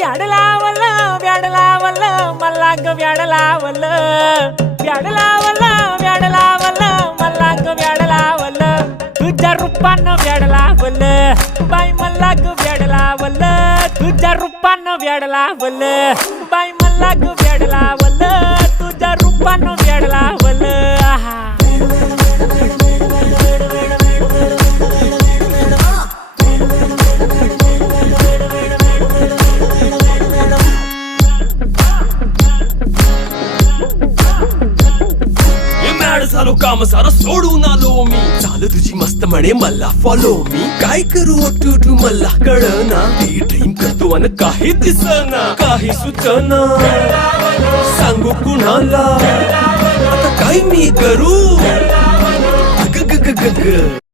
व्याड लावलं व्याड लावलं मला ग व्याड लावलं व्याड लावलं व्याड लावलं मला ग व्याड लावलं तुझ्या रूपानं व्याड लावलं बाई मला ग व्याड लावलं तुझ्या रूपानं व्याड लावलं बाई मला ग व्याड लावलं तुझ्या रूपानं व्याड लावलं आहा झालो काम सारं सोडून आलो मी चाल तुझी मस्त म्हणे मला फॉलो मी काय करू टू मला कळना ती ड्रीम करतो आणि काही दिसना काही सुचना सांगू कुणाला आता काय मी करू ग ग ग ग ग